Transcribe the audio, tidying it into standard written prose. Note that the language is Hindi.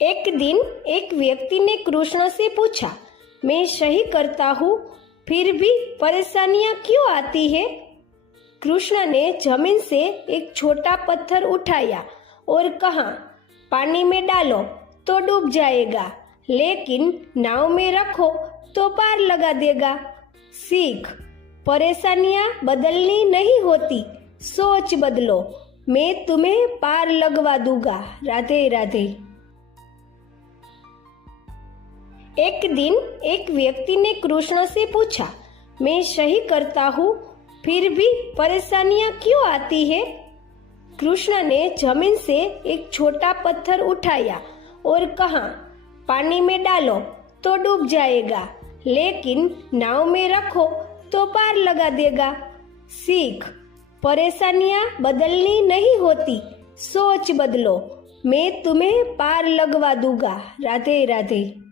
एक दिन एक व्यक्ति ने कृष्ण से पूछा, मैं सही करता हूँ फिर भी परेशानियां क्यों आती है। कृष्ण ने जमीन से एक छोटा पत्थर उठाया और कहा, पानी में डालो तो डूब जाएगा, लेकिन नाव में रखो तो पार लगा देगा। सीख, परेशानियां बदलनी नहीं होती, सोच बदलो, मैं तुम्हें पार लगवा दूंगा। राधे राधे। एक दिन एक व्यक्ति ने कृष्ण से पूछा, मैं सही करता हूँ फिर भी परेशानियां क्यों आती है। कृष्ण ने जमीन से एक छोटा पत्थर उठाया और कहा, पानी में डालो तो डूब जाएगा, लेकिन नाव में रखो तो पार लगा देगा। सीख, परेशानियां बदलनी नहीं होती, सोच बदलो, मैं तुम्हें पार लगवा दूंगा। राधे राधे।